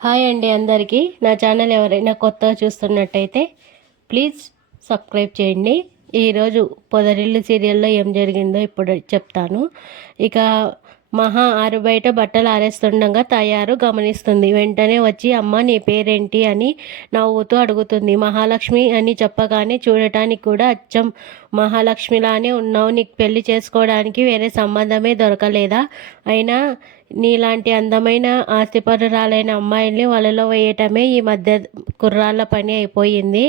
Hi అండి అందరికీ. నా ఛానల్ ఎవరైనా కొత్తగా చూస్తున్నట్టయితే ప్లీజ్ సబ్స్క్రైబ్ చేయండి. ఈరోజు పొదరిల్లు సీరియల్లో ఏం జరిగిందో ఇప్పుడు చెప్తాను. ఇక మహా ఆరు బయట బట్టలు ఆరేస్తుండగా తయారు గమనిస్తుంది. వెంటనే వచ్చి అమ్మ నీ పేరేంటి అని నవ్వుతూ అడుగుతుంది. మహాలక్ష్మి అని చెప్పగానే చూడటానికి కూడా అచ్చం మహాలక్ష్మిలానే ఉన్నావు, నీకు పెళ్లి చేసుకోవడానికి వేరే సంబంధమే దొరకలేదా? అయినా నీలాంటి అందమైన ఆస్తిపరురాలైన అమ్మాయిల్ని వలలో వేయటమే ఈ మధ్య కుర్రాళ్ళ పని అయిపోయింది.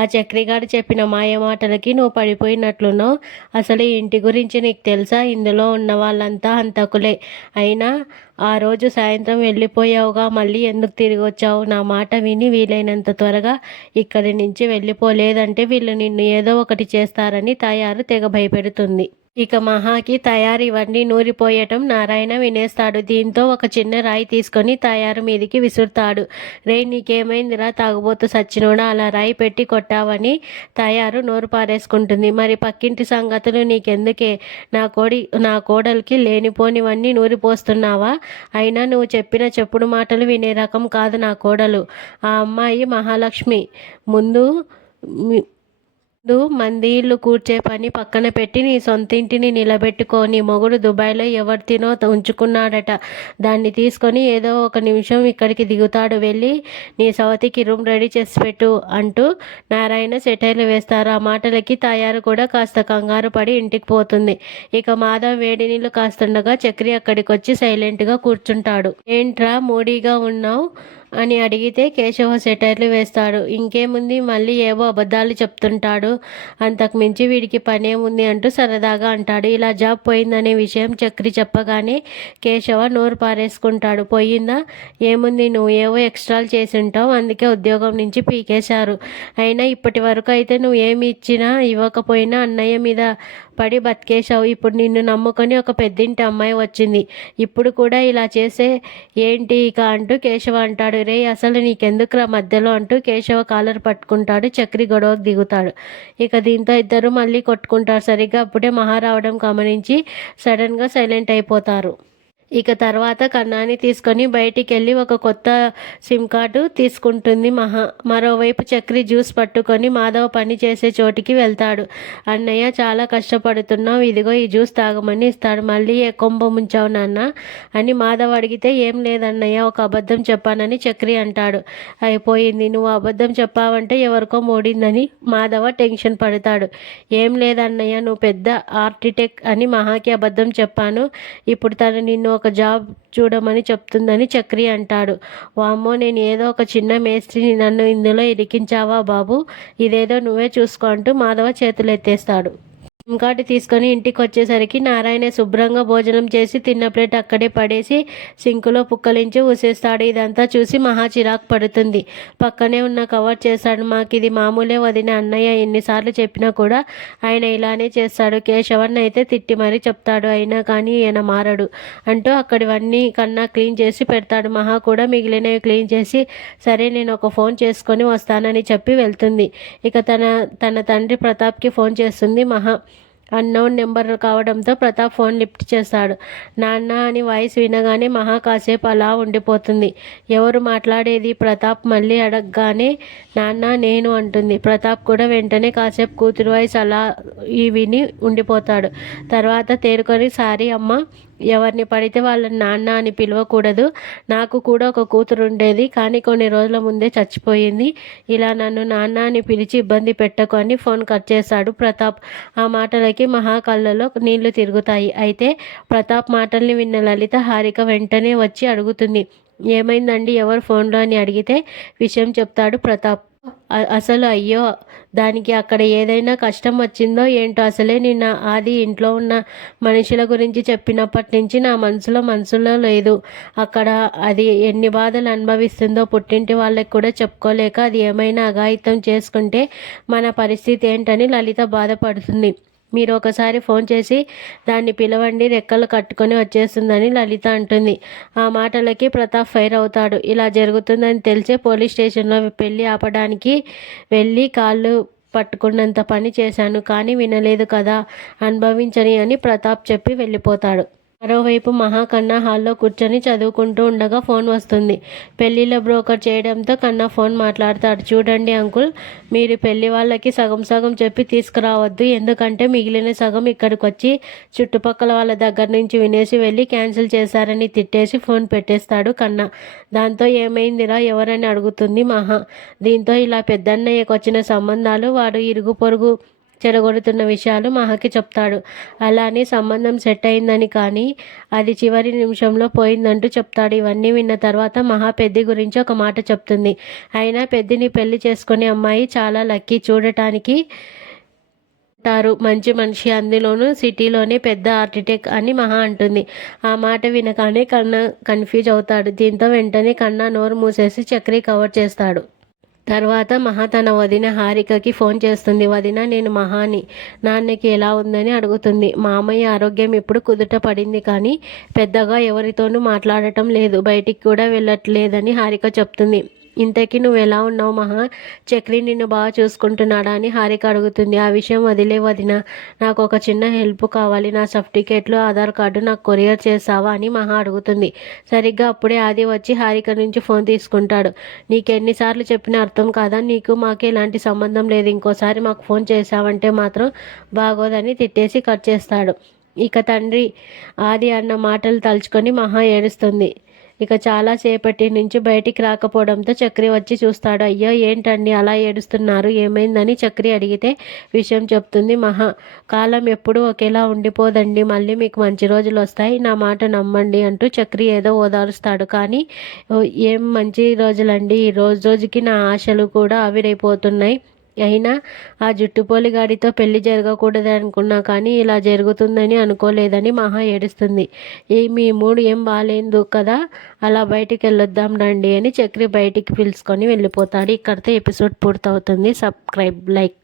ఆ చక్రిగాడు చెప్పిన మాయ మాటలకి నువ్వు పడిపోయినట్లున్నావు. అసలు ఈ ఇంటి గురించి నీకు తెలుసా? ఇందులో ఉన్న వాళ్ళంతా హంతకులే. అయినా ఆ రోజు సాయంత్రం వెళ్ళిపోయావుగా, మళ్ళీ ఎందుకు తిరిగి వచ్చావు? నా మాట విని వీలైనంత త్వరగా ఇక్కడి నుంచి వెళ్ళిపోలేదంటే వీళ్ళు నిన్ను ఏదో ఒకటి చేస్తారని తయారు తెగ భయపెడుతుంది. ఇక మహాకి తయారు ఇవన్నీ నూరిపోయటం నారాయణ వినేస్తాడు. దీంతో ఒక చిన్న రాయి తీసుకొని తయారు మీదికి విసురుతాడు. రే నీకేమైందిరా తాగుబోతు సచ్చినోడా, అలా రాయి పెట్టి కొట్టావని తయారు నోరు పారేసుకుంటుంది. మరి పక్కింటి సంగతులు నీకెందుకే? నా కోడలికి లేనిపోనివన్నీ నూరిపోస్తున్నావా? అయినా నువ్వు చెప్పిన చెప్పుడు మాటలు వినే రకం కాదు నా కోడలు. ఆ అమ్మాయి మహాలక్ష్మి. ముందు మంది ఇల్లు కూర్చే పని పక్కన పెట్టి నీ సొంతింటిని నిలబెట్టుకో. నీ మొగుడు దుబాయ్లో ఎవరితినో ఉంచుకున్నాడట. దాన్ని తీసుకొని ఏదో ఒక నిమిషం ఇక్కడికి దిగుతాడు. వెళ్ళి నీ సవతికి రూమ్ రెడీ చేసి పెట్టు అంటూ నారాయణ సెటైర్లు వేస్తారు. ఆ మాటలకి తయారు కూడా కాస్త కంగారు పడి ఇంటికి పోతుంది. ఇక మాధవ్ వేడి నీళ్ళు కాస్తుండగా చక్రి అక్కడికి వచ్చి సైలెంట్గా కూర్చుంటాడు. ఏంట్రా మూడీగా ఉన్నావు అని అడిగితే కేశవ సెటైర్లు వేస్తాడు. ఇంకేముంది, మళ్ళీ ఏవో అబద్ధాలు చెప్తుంటాడు, అంతకు మించి వీడికి పనేముంది అంటూ సరదాగా అంటాడు. ఇలా జాబ్ పోయిందనే విషయం చక్రి చెప్పగానే కేశవ నోరు పారేసుకుంటాడు. పోయిందా? ఏముంది, నువ్వు ఏవో ఎక్స్ట్రాలు చేసి ఉంటావు, అందుకే ఉద్యోగం నుంచి పీకేశారు. అయినా ఇప్పటి వరకు అయితే నువ్వు ఏమి ఇచ్చినా ఇవ్వకపోయినా అన్నయ్య మీద పడి బతికేశావు. ఇప్పుడు నిన్ను నమ్ముకొని ఒక పెద్దింటి అమ్మాయి వచ్చింది, ఇప్పుడు కూడా ఇలా చేసే ఏంటి ఇక అంటూ కేశవ అంటాడు. రే అసలు నీకెందుకురా మధ్యలో అంటూ కేశవ కాలర్ పట్టుకుంటాడు. చక్రి గొడవకు దిగుతాడు. ఇక దీంతో ఇద్దరు మళ్ళీ కొట్టుకుంటారు. సరిగ్గా అప్పుడే మహా రావడం గమనించి సడన్గా సైలెంట్ అయిపోతారు. ఇక తర్వాత కన్నాని తీసుకొని బయటికి వెళ్ళి ఒక కొత్త సిమ్ కార్డు తీసుకుంటుంది మహా. మరోవైపు చక్రి జ్యూస్ పట్టుకొని మాధవ్ పని చేసే చోటికి వెళ్తాడు. అన్నయ్య చాలా కష్టపడుతున్నావు, ఇదిగో ఈ జ్యూస్ తాగమని ఇస్తాడు. మళ్ళీ ఏ కొంబ ముంచావు నాన్న అని మాధవ్ అడిగితే ఏం లేదన్నయ్య, ఒక అబద్ధం చెప్పానని చక్రి అంటాడు. అయిపోయింది, నువ్వు అబద్ధం చెప్పావంటే ఎవరికో మూడిందని మాధవ టెన్షన్ పడతాడు. ఏం లేదన్నయ్య, నువ్వు పెద్ద ఆర్కిటెక్ట్ అని మహాకి అబద్ధం చెప్పాను. ఇప్పుడు తను నిన్ను ఒక జాబ్ చూడమని చెప్తుందని చక్రి అంటాడు. వామ్మో, నేను ఏదో ఒక చిన్న మేస్త్రిని, నన్ను ఇందులో ఇరికించావా బాబు, ఇదేదో నువ్వే చూసుకో అంటూ మాధవ చేతులు ఎత్తేస్తాడు. సిమ్ కార్డు తీసుకొని ఇంటికి వచ్చేసరికి నారాయణ శుభ్రంగా భోజనం చేసి తిన్న ప్లేట్ అక్కడే పడేసి సింకులో పుక్కలించి ఊసేస్తాడు. ఇదంతా చూసి మహా చిరాకు పడుతుంది. పక్కనే ఉన్న కవర్ చేస్తాడు. మాకిది మామూలే వదిన, అన్నయ్య ఎన్నిసార్లు చెప్పినా కూడా ఆయన ఇలానే చేస్తాడు. కేశవన్ అయితే తిట్టి మరీ చెప్తాడు, అయినా కానీ ఈయన మారడు అంటూ అక్కడివన్నీ కన్నా క్లీన్ చేసి పెడతాడు. మహా కూడా మిగిలినవి క్లీన్ చేసి సరే నేను ఒక ఫోన్ చేసుకొని వస్తానని చెప్పి వెళ్తుంది. ఇక తన తండ్రి ప్రతాప్కి ఫోన్ చేస్తుంది మహా. అన్నోన్ నెంబర్ కావడంతో ప్రతాప్ ఫోన్ లిఫ్ట్ చేస్తాడు. నాన్న అని వాయిస్ వినగానే మహా కాసేపు అలా ఉండిపోతుంది. ఎవరు మాట్లాడేది? ప్రతాప్ మళ్ళీ అడగగానే నాన్న నేను అంటుంది. ప్రతాప్ కూడా వెంటనే కాసేపు కూతురు వాయిస్ అలా విని ఉండిపోతాడు. తర్వాత తేరుకొని సారీ అమ్మ, ఎవరిని పడితే వాళ్ళని నాన్న అని పిలవకూడదు. నాకు కూడా ఒక కూతురు ఉండేది, కానీ కొన్ని రోజుల ముందే చచ్చిపోయింది. ఇలా నన్ను నాన్న అని పిలిచి ఇబ్బంది పెట్టకు అని ఫోన్ కట్ చేశాడు ప్రతాప్. ఆ మాటలకి మహా కళ్ళలో నీళ్లు తిరుగుతాయి. అయితే ప్రతాప్ మాటల్ని విన్న లలిత హారిక వెంటనే వచ్చి అడుగుతుంది, ఏమైందండి, ఎవరు ఫోన్లో అని అడిగితే విషయం చెప్తాడు ప్రతాప్. అసలు అయ్యో, దానికి అక్కడ ఏదైనా కష్టం వచ్చిందో ఏంటో, అసలే నిన్న ఆది ఇంట్లో ఉన్న మనుషుల గురించి చెప్పినప్పటి నుంచి నా మనసులో లేదు. అక్కడ అది ఎన్ని బాధలు అనుభవిస్తుందో పుట్టింటి వాళ్ళకి కూడా చెప్పుకోలేక అది ఏమైనా అఘాయిత్యం చేసుకుంటే మన పరిస్థితి ఏంటని లలిత బాధపడుతుంది. మీరు ఒకసారి ఫోన్ చేసి దాన్ని పిలవండి, రెక్కలు కట్టుకొని వచ్చేస్తుందని లలిత అంటుంది. ఆ మాటలకి ప్రతాప్ ఫైర్ అవుతాడు. ఇలా జరుగుతుందని తెలిసే పోలీస్ స్టేషన్లో పెళ్ళి ఆపడానికి వెళ్ళి కాళ్ళు పట్టుకున్నంత పని చేశాను, కానీ వినలేదు కదా, అనుభవించని అని ప్రతాప్ చెప్పి వెళ్ళిపోతాడు. మరోవైపు మహా కన్నా హాల్లో కూర్చొని చదువుకుంటూ ఉండగా ఫోన్ వస్తుంది. పెళ్లిళ్ళ బ్రోకర్ చేయడంతో కన్నా ఫోన్ మాట్లాడతాడు. చూడండి అంకుల్, మీరు పెళ్లి వాళ్ళకి సగం సగం చెప్పి తీసుకురావద్దు. ఎందుకంటే మిగిలిన సగం ఇక్కడికి వచ్చి చుట్టుపక్కల వాళ్ళ దగ్గర నుంచి వినేసి వెళ్ళి క్యాన్సిల్ చేశారని తిట్టేసి ఫోన్ పెట్టేస్తాడు కన్నా. దాంతో ఏమైందిరా ఎవరని అడుగుతుంది మహా. దీంతో ఇలా పెద్దన్నయ్యకు వచ్చిన సంబంధాలు వాడు ఇరుగు పొరుగు చెడగొడుతున్న విషయాలు మహాకి చెప్తాడు. అలా అని సంబంధం సెట్ అయిందని కానీ అది చివరి నిమిషంలో పోయిందంటూ చెప్తాడు. ఇవన్నీ విన్న తర్వాత మహా పెద్ది గురించి ఒక మాట చెప్తుంది. అయినా పెద్దిని పెళ్లి చేసుకునే అమ్మాయి చాలా లక్కీ. చూడటానికి మంచి మనిషి, అందులోనూ సిటీలోనే పెద్ద ఆర్కిటెక్ట్ అని మహా అంటుంది. ఆ మాట వినగానే కన్నా కన్ఫ్యూజ్ అవుతాడు. దీంతో వెంటనే కన్నా నోరు మూసేసి చక్రి కవర్ చేస్తాడు. తర్వాత మహా తన వదిన హారికకి ఫోన్ చేస్తుంది. వదిన, నేను మహాని, నాన్నకి ఎలా ఉందని అడుగుతుంది. మామయ్య ఆరోగ్యం ఇప్పుడు కుదుట పడింది కానీ పెద్దగా ఎవరితోనూ మాట్లాడటం లేదు, బయటికి కూడా వెళ్ళట్లేదని హారిక చెప్తుంది. ఇంతకీ నువ్వు ఎలా ఉన్నావు మహా? చక్రి నిన్ను బాగా చూసుకుంటున్నాడా అని హారిక అడుగుతుంది. ఆ విషయం వదిలే వదిన, నాకు ఒక చిన్న హెల్ప్ కావాలి. నా సర్టిఫికేట్లు ఆధార్ కార్డు నాకు కొరియర్ చేసావా అని మహా అడుగుతుంది. సరిగ్గా అప్పుడే ఆది వచ్చి హారిక నుంచి ఫోన్ తీసుకుంటాడు. నీకెన్నిసార్లు చెప్పినా అర్థం కాదా? నీకు మాకు ఎలాంటి సంబంధం లేదు. ఇంకోసారి మాకు ఫోన్ చేసావంటే మాత్రం బాగోదని తిట్టేసి కట్ చేస్తాడు. ఇక తండ్రి ఆది అన్న మాటలు తలుచుకొని మహా ఏడుస్తుంది. ఇక చాలాసేపటి నుంచి బయటికి రాకపోవడంతో చక్రి వచ్చి చూస్తాడు. అయ్యో ఏంటండి అలా ఏడుస్తున్నారు, ఏమైందని చక్రి అడిగితే విషయం చెప్తుంది మహా. కాలం ఎప్పుడూ ఒకేలా ఉండిపోదండి, మళ్ళీ మీకు మంచి రోజులు వస్తాయి, నా మాట నమ్మండి అంటూ చక్రి ఏదో ఓదారుస్తాడు. కానీ ఏం మంచి రోజులండి, ఈ రోజు రోజుకి నా ఆశలు కూడా ఆవిరైపోతున్నాయి. అయినా ఆ జుట్టుపోలిగాడితో పెళ్లి జరగకూడదు అనుకున్నా కానీ ఇలా జరుగుతుందని అనుకోలేదని మహా ఏడుస్తుంది. మీ మూడు ఏం బాగాలేదు కదా, అలా బయటికి వెళ్ళొద్దాం రండి అని చక్రి బయటికి పిలుచుకొని వెళ్ళిపోతాడు. ఇక్కడితో ఎపిసోడ్ పూర్తవుతుంది. Subscribe, like.